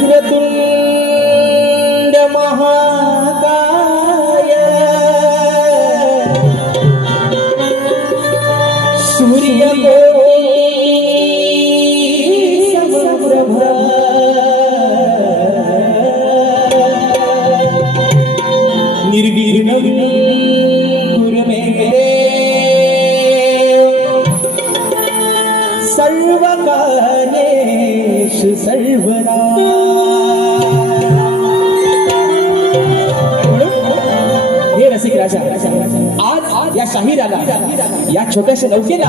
হিজরতুল छोट्याशा नौकेला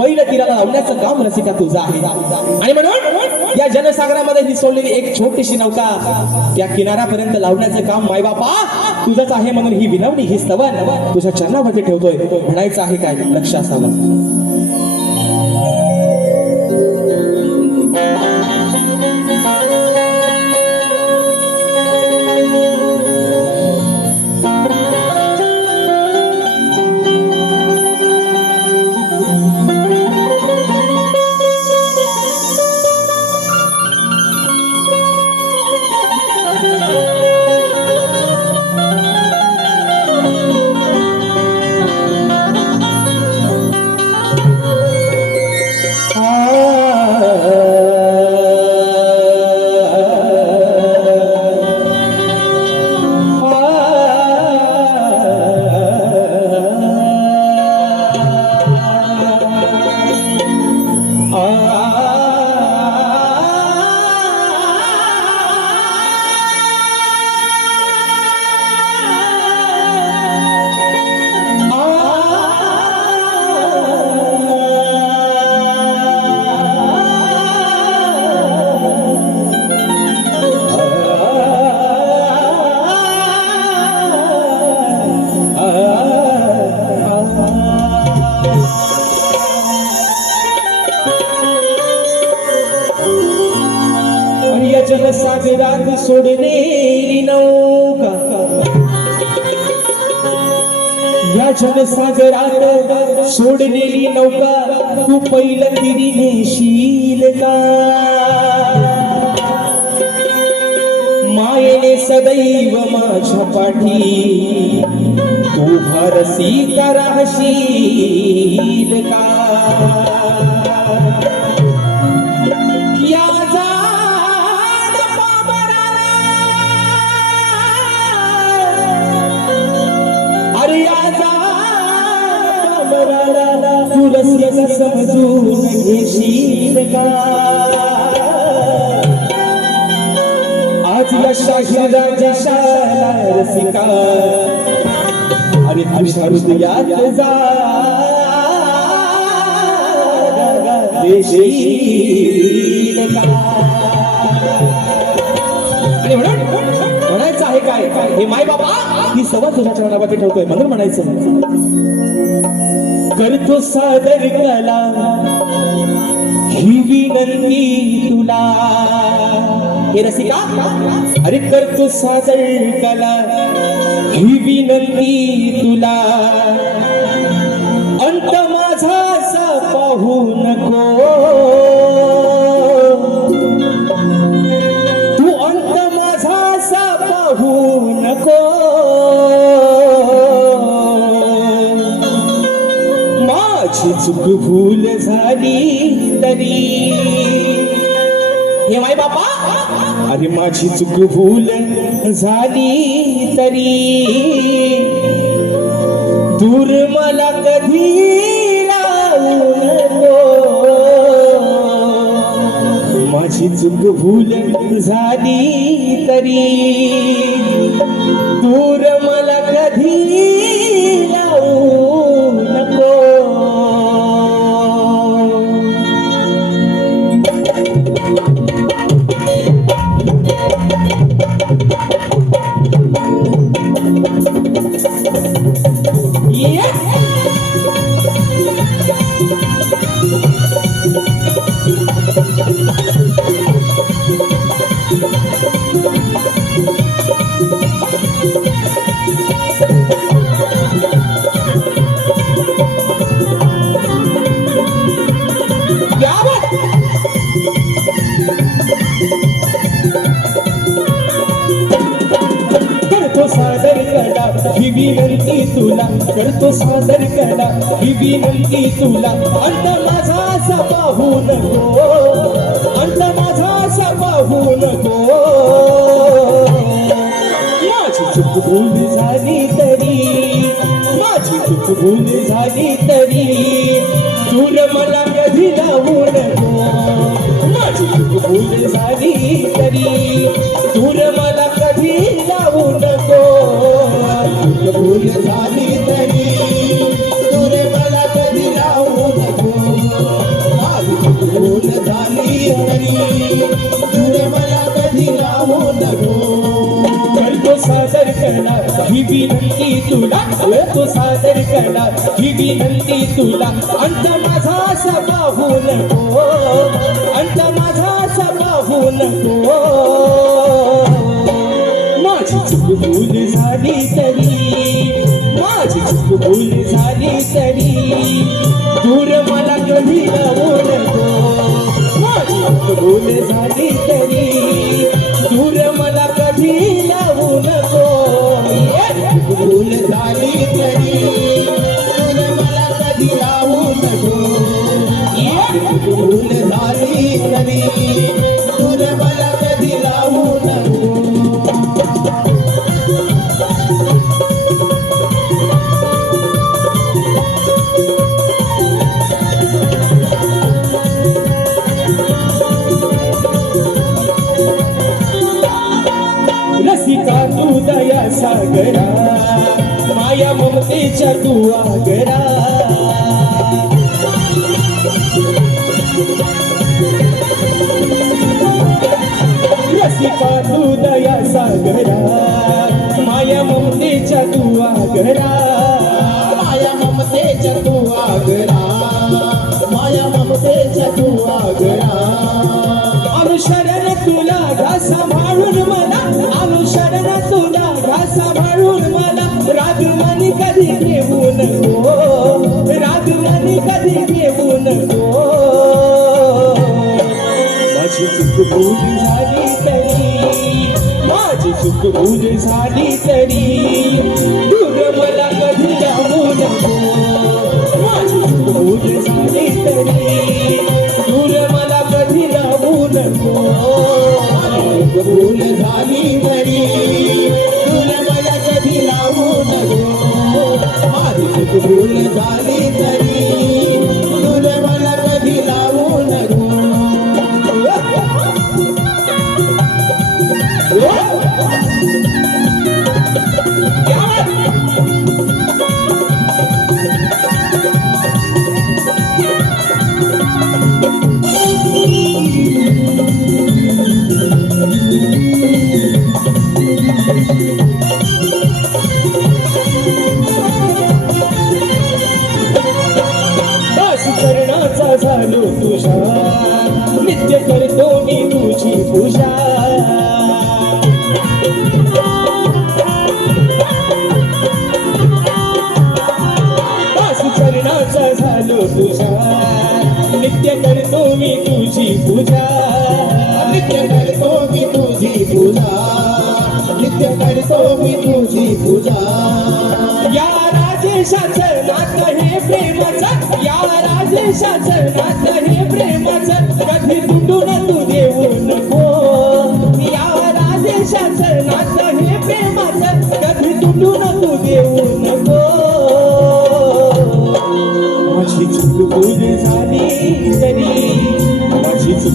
पहिलं तिराला लावण्याचं काम रसिका तुझं आहे. आणि म्हणून या जनसागरामध्ये ही सोडलेली एक छोटीशी नौका त्या किनाऱ्यापर्यंत लावण्याचं काम मायबापा तुझंच आहे म्हणून ही विनवणी ही स्तवन तुझ्या चरणावरती ठेवतोय. म्हणायचं आहे काय? लक्ष असावं. सोडलेली नौका या जनसागरात सोडलेली नौका तू पहिलं तिरी घेशील का मायेने सदैव माझ्या पाठी तू भरसी का राहशील का तू रसिक समजून घेशील का आज या शाहीर राजेशाला रसिका आणि तुझ्या हृदयात जा देशील का? आणि म्हणून म्हणायचं आहे काय? हे माय बाबा ही सवय तुझ्या चरणावरती ठेवतोय. म्हणून म्हणायचं करतो सादर कला ही विनंती तुला. हे रसिका अरे करतो सादर कला ही विनंती तुला. अंत माझा असा अरे माझी चुक भूल झाली तरी. दूर मला कधी माझी चुक भूल झाली तरी. दूर मला कधी ही विनंती तुला. अंत माझा असा पाहू नको. अंत माझा असा पाहू नको. माझी चूक भूल झाली तरी माझी चूक भूल झाली तरी दूर मला कधी लावू नको. माझी चूक भूल झाली तरी दूर मला कधी लावू नको. भूल झाली सादर करणार ही विनंती तुला. अंत माझा सभा पाहू नको. अंत माझा सभा पाहू नको. माझी चूक भूल झाली तरी. माझी चूक भूल झाली तरी. दूर मला कधी लावू नको. माझी चूक भूल झाली तरी. दूर मला कधी तू दया सागरा माया ममतेच्या तू आगरा माया ममतेच्या तू आगरा माया ममतेच्या तू आगरा अनुशरण तुला घा सांभाळून मला माझी झाली तरी। झालो तुझा नित्य करतो मी तुझी पूजा. नित्य करतो मी तुझी पूजा. नित्य करतो मी तुझी पूजा. या राजेशाचं नातं हे प्रेमाचं. या राजेशाचं नातं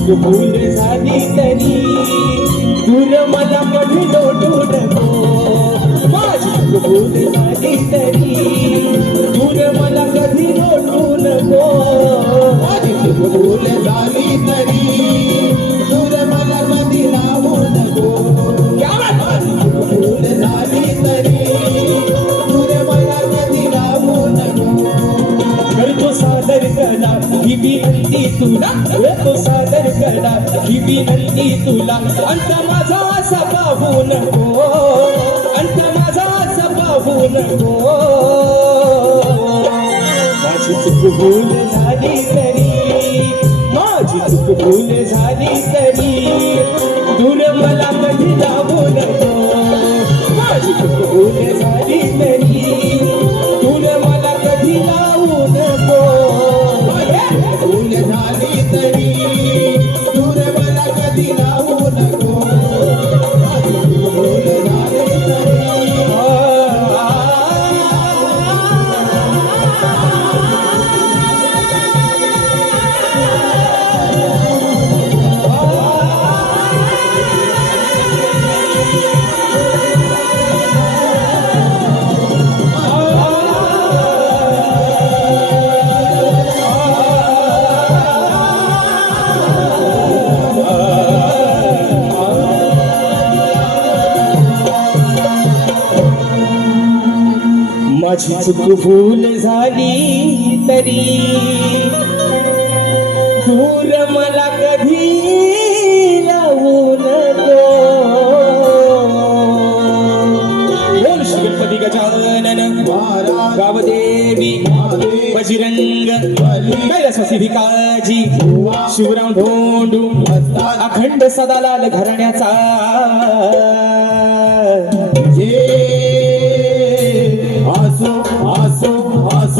भूल झाली तरी. दूर मला कधी लोटू नको. माझी भूल झाली तरी. दूर मला कधी लोटू नको. माझी चूक भूल झाली तरी. सादर करणार ही विनंती तुला. तो सादर करणार ही विनंती तुला. अंत माझा असा पाहू नको. अंत माझा असा पाहू नको. माझी चूक भूल झाली तरी. माझी चूक भूल झाली तरी. दूर मला कधी लावू माझी चूक भूल झाली तरी. दूर मला कधी लावून नको. बोल श्री गणपती गजानन? महाराज गावदेवी महादेव बजरंग कैलासवासी भिकाजी शिवराम धोंडू अखंड सदालाल घराण्याचा.